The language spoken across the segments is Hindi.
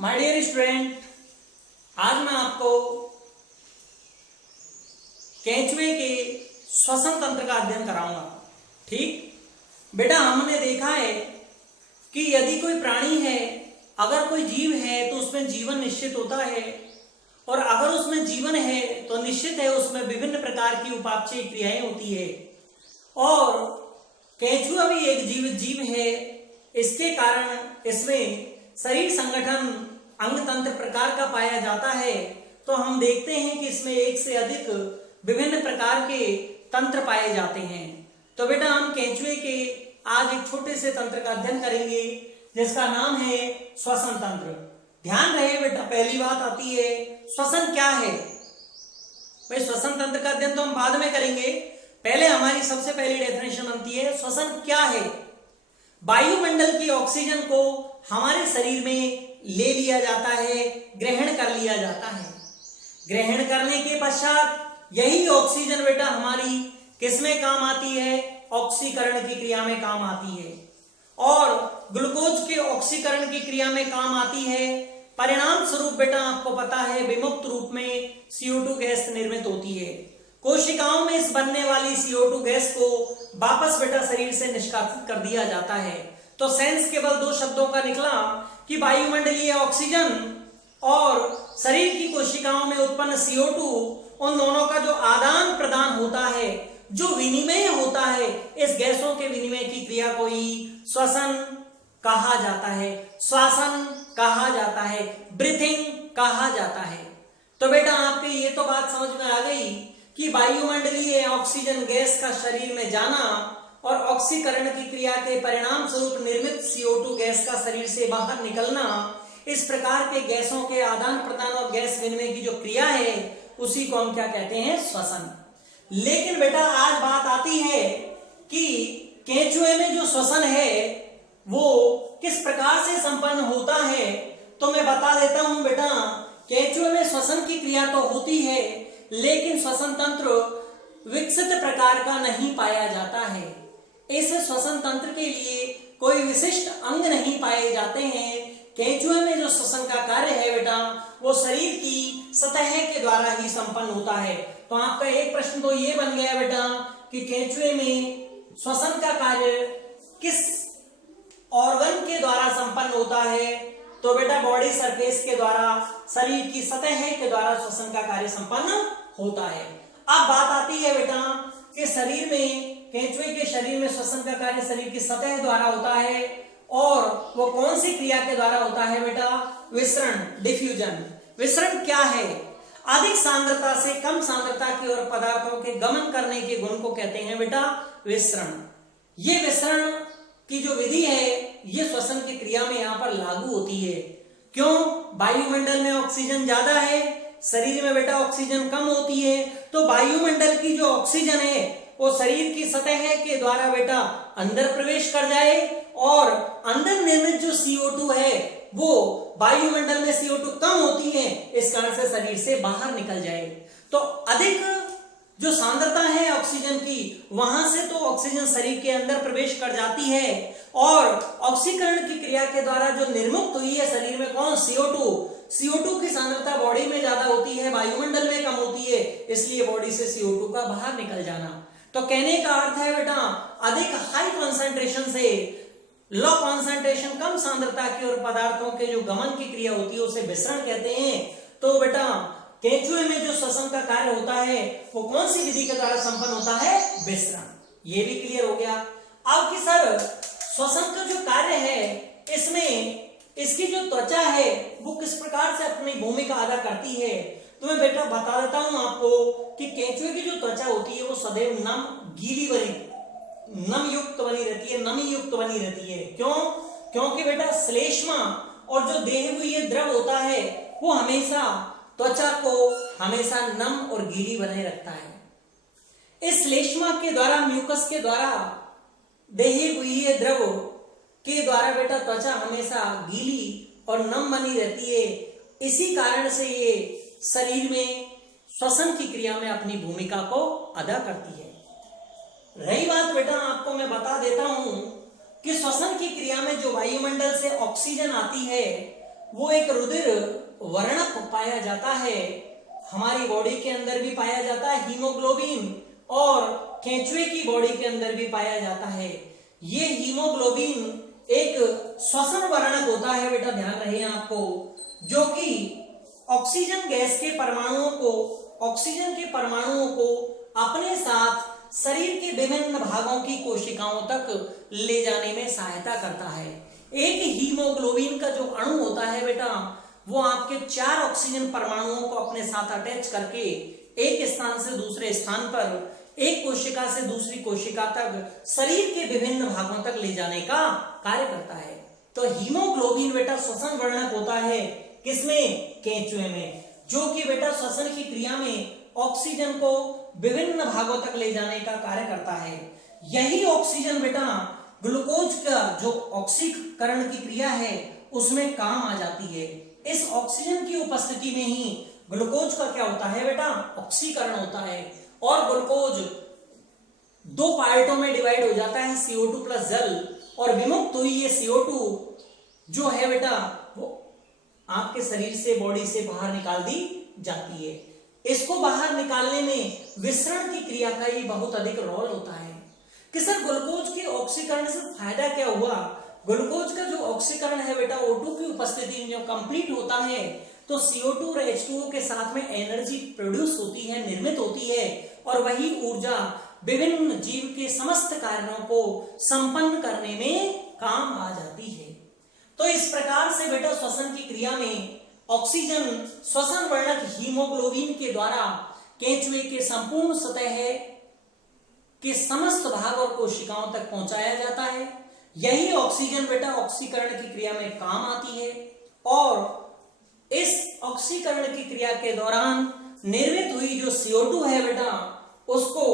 माय डियर स्टूडेंट, आज मैं आपको केंचुए के श्वसन तंत्र का अध्ययन कराऊंगा। ठीक बेटा, हमने देखा है कि यदि कोई प्राणी है, अगर कोई जीव है तो उसमें जीवन निश्चित होता है, और अगर उसमें जीवन है तो निश्चित है उसमें विभिन्न प्रकार की उपापचय क्रियाएं होती है। और केंचुआ भी एक जीवित जीव है, इसके कारण इसमें शरीर संगठन अंग तंत्र प्रकार का पाया जाता है। तो हम देखते हैं कि इसमें एक से अधिक विभिन्न प्रकार के तंत्र पाए जाते हैं। तो बेटा, हम केंचुए के आज एक छोटे से तंत्र का अध्ययन करेंगे जिसका नाम है श्वसन तंत्र। ध्यान रहे बेटा, पहली बात आती है श्वसन क्या है। भाई, श्वसन तंत्र का अध्ययन तो हम बाद में करेंगे, पहले हमारी सबसे पहली डेफिनेशन बनती है श्वसन क्या है। वायुमंडल की ऑक्सीजन को हमारे शरीर में ले लिया जाता है, ग्रहण कर लिया जाता है। ग्रहण करने के पश्चात यही ऑक्सीजन बेटा हमारी किसमें काम आती है? ऑक्सीकरण की क्रिया में काम आती है, और ग्लूकोज के ऑक्सीकरण की क्रिया में काम आती है। परिणाम स्वरूप बेटा आपको पता है विमुक्त रूप में CO2 गैस निर्मित होती है। कोशिकाओं में इस बनने वाली CO2 गैस को वापस बेटा शरीर से निष्कासित कर दिया जाता है। तो सेंस केवल दो शब्दों का निकला कि वायुमंडलीय ऑक्सीजन और शरीर की कोशिकाओं में उत्पन्न CO2, उन दोनों का जो आदान प्रदान होता है, जो विनिमय होता है, इस गैसों के विनिमय की क्रिया को ही श्वसन कहा जाता है, श्वासन कहा जाता है, ब्रीथिंग कहा जाता है। तो बेटा, आपके ये तो बात समझ में आ गई कि वायुमंडलीय ऑक्सीजन गैस का शरीर में जाना और ऑक्सीकरण की क्रिया के परिणाम स्वरूप निर्मित CO2 गैस का शरीर से बाहर निकलना, इस प्रकार के गैसों के आदान प्रदान और गैस विनिमय की जो क्रिया है उसी को हम क्या कहते हैं? श्वसन। लेकिन बेटा, आज बात आती है कि केंचुए में जो श्वसन है वो किस प्रकार से संपन्न होता है। तो मैं बता देता हूं बेटा, केंचुए में श्वसन की क्रिया तो होती है, लेकिन श्वसन तंत्र विकसित प्रकार का नहीं पाया जाता है। इस श्वसन तंत्र के लिए कोई विशिष्ट अंग नहीं पाए जाते हैं। केंचुए में जो श्वसन का कार्य है बेटा, वो शरीर की सतह के द्वारा ही संपन्न होता है। तो आपका एक प्रश्न तो ये बन गया बेटा कि केंचुए में श्वसन का कार्य किस ऑर्गन के द्वारा संपन्न होता है? तो बेटा, बॉडी सरफेस के द्वारा, शरीर की सतह के द्वारा श्वसन का कार्य संपन्न होता है। अब बात आती है बेटा कि शरीर में, केंचुए के शरीर में श्वसन का कार्य शरीर की सतह द्वारा होता है, और वो कौन सी क्रिया के द्वारा होता है बेटा? विसरण, डिफ्यूजन। विसरण क्या है? अधिक सांद्रता से कम सांद्रता की ओर पदार्थों के गमन करने के गुण को कहते हैं बेटा विसरण। ये विसरण की जो विधि है ये श्वसन की क्रिया में यहां पर लागू होती है। क्यों? वायुमंडल में ऑक्सीजन ज्यादा है, शरीर में बेटा ऑक्सीजन कम होती है। तो वायुमंडल की जो ऑक्सीजन है वो शरीर की सतह के द्वारा बेटा अंदर प्रवेश कर जाए, और अंदर निर्मित जो CO2 है वो वायुमंडल में CO2 कम होती है, इस कारण से शरीर से बाहर निकल जाए। तो अधिक जो सांद्रता है ऑक्सीजन की, वहां से तो ऑक्सीजन शरीर के अंदर प्रवेश कर जाती है, और ऑक्सीकरण की क्रिया के द्वारा जो निर्मुक्त हुई है शरीर में कौन? CO2 की सांद्रता बॉडी में ज्यादा होती है, वायुमंडल में कम होती है, इसलिए बॉडी से CO2 का बाहर निकल जाना। तो कहने का अर्थ है बेटा, अधिक हाई कॉन्सेंट्रेशन से लो कॉन्सेंट्रेशन, कम सांद्रता की और पदार्थों के जो गमन की क्रिया होती है उसे विसरण कहते हैं। तो बेटा, केंचुए में जो श्वसन का कार्य होता है वो कौन सी विधि के द्वारा संपन्न होता है? विसरण। ये भी क्लियर हो गया। अब कि सर, श्वसन का जो कार्य है इसमें इसकी जो त्वचा है वो किस प्रकार से अपनी भूमिका अदा करती है? तो मैं बेटा बता देता हूं आपको कि केंचुए की जो त्वचा होती है वो सदैव नम, गीली बनी, नम युक्त बनी रहती है, नमी युक्त बनी रहती है। क्यों? क्योंकि बेटा श्लेष्मा और जो देह में ये द्रव होता है वो हमेशा त्वचा को हमेशा नम और गीली बनाए रखता है। इस श्लेष्मा के द्वारा, म्यूकस के द्वारा, देही हुई द्रव के द्वारा बेटा त्वचा हमेशा गीली और नम बनी रहती है। इसी कारण से ये शरीर में श्वसन की क्रिया में अपनी भूमिका को अदा करती है। रही बात बेटा, आपको मैं बता देता हूं कि श्वसन की क्रिया में जो वायुमंडल से ऑक्सीजन आती है वो एक रुधिर वर्णक पाया जाता है, हमारी बॉडी के अंदर भी पाया जाता है हीमोग्लोबिन, और केंचुए की बॉडी के अंदर भी पाया जाता है। ये हीमोग्लोबिन एक श्वसन वर्णक होता है बेटा, ध्यान रहे आपको, जो कि ऑक्सीजन गैस के परमाणुओं को, ऑक्सीजन के परमाणुओं को अपने साथ शरीर के विभिन्न भागों की कोशिकाओं तक ले जाने में सहायता करता है। एक हीमोग्लोबिन का जो अणु होता है बेटा, वो आपके 4 ऑक्सीजन परमाणुओं को अपने साथ अटैच करके एक स्थान से दूसरे स्थान पर, एक कोशिका से दूसरी कोशिका तक, शरीर के विभिन्न भागों तक ले जाने का कार्य करता है। तो हीमोग्लोबिन बेटा श्वसन वर्णक होता है, किसमें? केंचुए में, जो कि बेटा श्वसन की क्रिया में ऑक्सीजन को विभिन्न भागों तक ले जाने का कार्य करता है। यही ऑक्सीजन बेटा ग्लूकोज का जो ऑक्सीकरण की क्रिया है उसमें काम आ जाती है। इस ऑक्सीजन की उपस्थिति में ही ग्लूकोज का क्या होता है बेटा? ऑक्सीकरण होता है, और ग्लूकोज 2 पार्टों में डिवाइड हो जाता है, CO2 प्लस जल, और विमुक्त हुई ये CO2 जो है बेटा वो आपके शरीर से, बॉडी से बाहर निकाल दी जाती है। इसको बाहर निकालने में विसरण की क्रिया का ये बहुत अधिक रोल होता है। कि सर ग्लूकोज के ऑक्सीकरण से फायदा क्या हुआ? ग्लूकोज का जो ऑक्सीकरण है बेटा O2 की उपस्थिति में जो कंप्लीट होता है, तो CO2 और H2O के साथ में एनर्जी प्रोड्यूस होती है, निर्मित होती है, और वही ऊर्जा विभिन्न जीव के समस्त कार्यों को संपन्न करने में काम आ जाती है। तो इस प्रकार से बेटा श्वसन की क्रिया में ऑक्सीजन श्वसन वर्णक हीमोग्लोबिन के द्वारा केंचुए के संपूर्ण सतह के समस्त भाग और कोशिकाओं तक पहुंचाया जाता है। यही ऑक्सीजन बेटा ऑक्सीकरण की क्रिया में काम आती है, और इस ऑक्सीकरण की क्रिया के दौरान निर्मित हुई जो CO2 है बेटा, उसको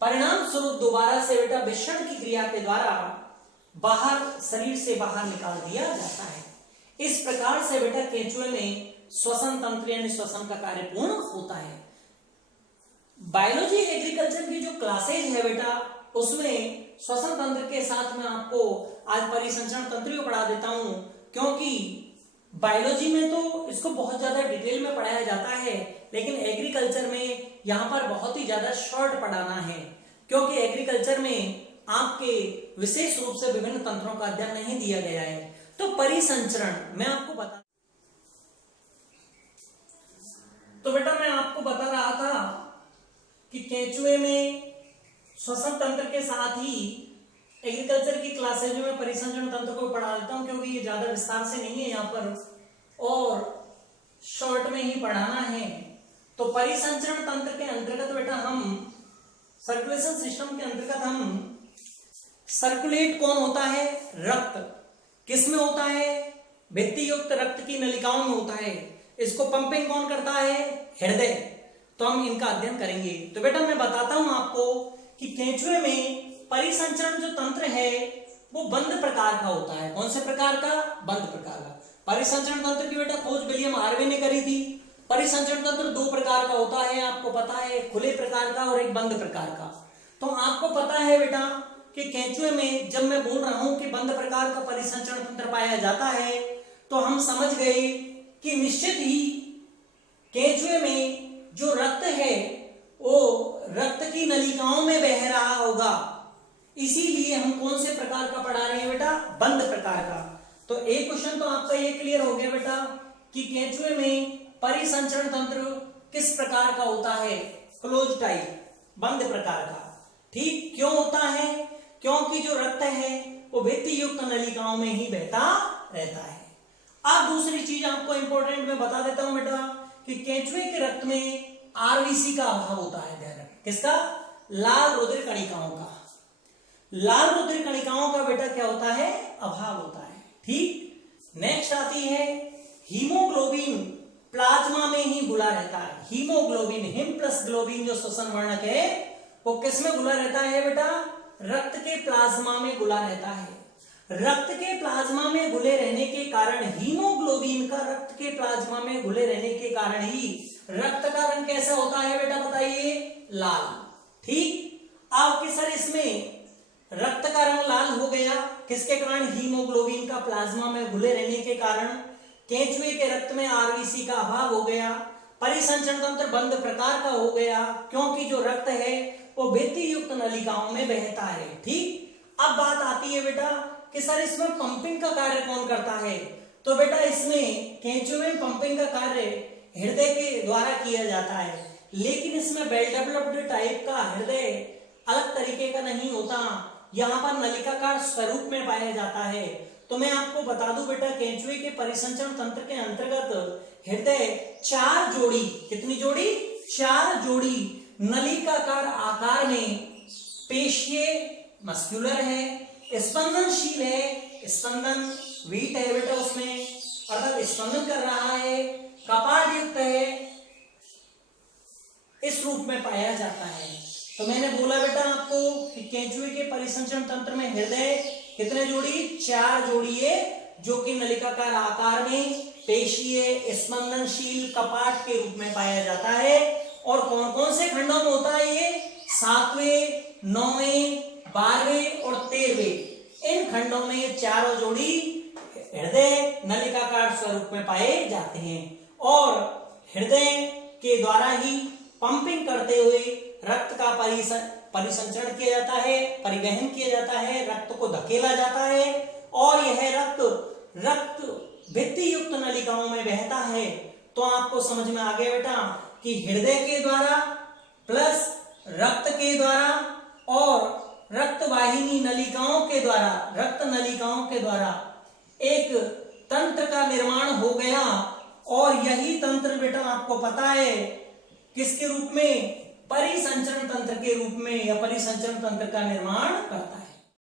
परिणाम स्वरूप दोबारा से बेटा विसरण की क्रिया के द्वारा बाहर, शरीर से बाहर निकाल दिया जाता है। इस प्रकार से बेटा केंचुए में श्वसन तंत्र यानी श्वसन का कार्य पूर्ण होता है। बायोलॉजी एग्रीकल्चर की जो क्लासेज है बेटा, उसमें श्वसन तंत्र के साथ मैं आपको आज परिसंचरण तंत्र पढ़ा देता हूं, क्योंकि बायोलॉजी में तो इसको बहुत ज्यादा डिटेल में पढ़ाया जाता है, लेकिन एग्रीकल्चर में यहाँ पर बहुत ही ज्यादा शॉर्ट पढ़ाना है, क्योंकि एग्रीकल्चर में आपके विशेष रूप से विभिन्न तंत्रों का अध्ययन नहीं दिया गया है। तो परिसंचरण मैं आपको बता, तो बेटा मैं आपको बता रहा था कि केंचुए में श्वसन तंत्र के साथ ही एग्रीकल्चर की क्लासेज में मैं परिसंचरण तंत्र को पढ़ा देता हूं, क्योंकि ये ज्यादा विस्तार से नहीं है यहाँ पर और शॉर्ट में ही पढ़ाना है। तो परिसंचरण तंत्र के अंतर्गत बेटा हम सर्कुलेशन सिस्टम के अंतर्गत हम सर्कुलेट कौन होता है? रक्त। किसमें होता है? भित्ति युक्त रक्त की नलिकाओं में होता है। इसको पंपिंग कौन करता है? हृदय। तो हम इनका अध्ययन करेंगे। तो बेटा मैं बताता हूं आपको कि केंचुए में परिसंचरण जो तंत्र है वो बंद प्रकार का होता है। कौन से प्रकार का? बंद प्रकार का। परिसंचरण तंत्र की बेटा खोज विलियम हार्वे ने करी थी। परिसंचरण तंत्र 2 प्रकार का होता है, आपको पता है, खुले प्रकार का और एक बंद प्रकार का। तो आपको पता है बेटा कि केंचुए में जब मैं बोल रहा हूं कि बंद प्रकार का परिसंचरण तंत्र पाया जाता है, तो हम समझ गए कि निश्चित ही केंचुए में जो रक्त है वो रक्त की नलिकाओं में बह रहा होगा, इसीलिए हम कौन से प्रकार का पढ़ा रहे हैं बेटा? बंद प्रकार का। तो एक क्वेश्चन तो आपका ये क्लियर हो गया बेटा कि केंचुए में परिसंचरण तंत्र किस प्रकार का होता है? क्लोज टाइप, बंद प्रकार का। ठीक, क्यों होता है? क्योंकि जो रक्त है वो भित्ति युक्त नलिकाओं में ही बहता रहता है। अब दूसरी चीज आपको इंपॉर्टेंट मैं बता देता हूं बेटा कि केंचुए के रक्त में आरबीसी का अभाव होता है। ध्यान रखें, किसका? लाल रुधिर कणिकाओं का। लाल रुधिर कणिकाओं का बेटा क्या होता है? अभाव होता है। ठीक, नेक्स्ट आती है हीमोग्लोबिन प्लाज्मा में ही घुला रहता है। हीमोग्लोबिन, हिम प्लस ग्लोबिन जो श्वसन वर्णक है वो किसमें घुला रहता है बेटा? रक्त के प्लाज्मा में घुला रहता है। रक्त के प्लाज्मा में घुले रहने के कारण, हीमोग्लोबिन का रक्त के प्लाज्मा में घुले रहने के कारण ही रक्त का रंग कैसा होता है बेटा? बताइए, लाल। ठीक, आपके सर इसमें रक्त का रंग लाल हो गया किसके कारण? हीमोग्लोबिन का प्लाज्मा में घुले रहने के कारण। केंचुए के रक्त में आरबीसी का अभाव हो गया, परिसंचरण तंत्र बंद प्रकार का हो गया, क्योंकि जो रक्त है वो भित्ति युक्त नलिकाओं में बहता है। ठीक, अब बात आती है बेटा कि सर इसमें पंपिंग का कार्य कौन करता है? तो बेटा इसमें केंचुए में पंपिंग का कार्य हृदय के द्वारा किया जाता है, लेकिन इसमें वेल डेवलप्ड टाइप का हृदय अलग तरीके का नहीं होता, यहाँ पर नलिकाकार स्वरूप में पाया जाता है। तो मैं आपको बता दूं बेटा, केंचुए के परिसंचरण तंत्र के अंतर्गत हृदय 4 जोड़ी, कितनी जोड़ी? 4 जोड़ी नलिकाकार आकार में पेशीय मस्कुलर है, स्पंदनशील है, स्पंदन वीट है बेटा उसमें, अर्थात स्पंदन कर रहा है, कपाट युक्त है, इस रूप में पाया जाता है। तो मैंने बोला बेटा आपको कि केंचुए के परिसंचरण तंत्र में हृदय कितने जोड़ी? 4 जोड़ी है, जो कि नलिकाकार आकार में पेशीय स्पंदनशील कपाट के रूप में पाया जाता है। और कौन कौन से खंडों में होता है ये? 7वें, 9वें, 12वें और 13वें, इन खंडों में ये चारों जोड़ी हृदय नलिकाकार स्वरूप में पाए जाते हैं। और हृदय के द्वारा ही पंपिंग करते हुए रक्त का परिसंचरण किया जाता है, परिवहन किया जाता है, रक्त को धकेला जाता है, और यह रक्त भित्ति युक्त नलिकाओं में बहता है। तो आपको समझ में आ गया बेटा कि हृदय के द्वारा प्लस रक्त के द्वारा और रक्त वाहिनी नलिकाओं के द्वारा, रक्त नलिकाओं के द्वारा एक तंत्र का निर्माण हो गया। और यही तंत्र बेटा आपको पता है किसके रूप में? परिसंचरण तंत्र के रूप में, या परिसंचरण तंत्र का निर्माण करता है।